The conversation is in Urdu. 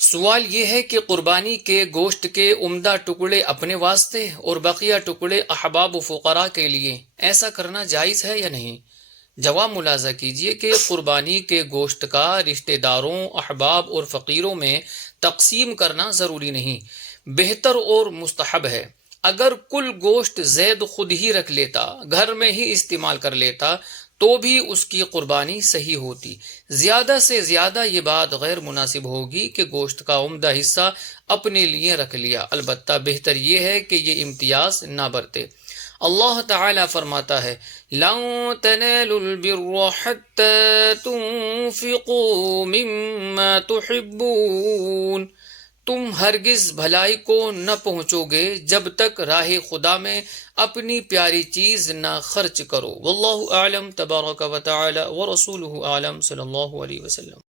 سوال یہ ہے کہ قربانی کے گوشت کے عمدہ ٹکڑے اپنے واسطے اور بقیہ ٹکڑے احباب و فقراء کے لیے ایسا کرنا جائز ہے یا نہیں؟ جواب ملاحظہ کیجئے کہ قربانی کے گوشت کا رشتہ داروں، احباب اور فقیروں میں تقسیم کرنا ضروری نہیں، بہتر اور مستحب ہے۔ اگر کل گوشت زید خود ہی رکھ لیتا، گھر میں ہی استعمال کر لیتا تو بھی اس کی قربانی صحیح ہوتی۔ زیادہ سے زیادہ یہ بات غیر مناسب ہوگی کہ گوشت کا عمدہ حصہ اپنے لیے رکھ لیا، البتہ بہتر یہ ہے کہ یہ امتیاز نہ برتے۔ اللہ تعالیٰ فرماتا ہے لَن تَنَالُوا الْبِرَّ حَتَّى تُنفِقُوا مِمَّا تُحِبُّونَ، تم ہرگز بھلائی کو نہ پہنچو گے جب تک راہ خدا میں اپنی پیاری چیز نہ خرچ کرو۔ واللہ اعلم، تبارک و تعالی ورسولہ اعلم، صلی اللہ علیہ وسلم۔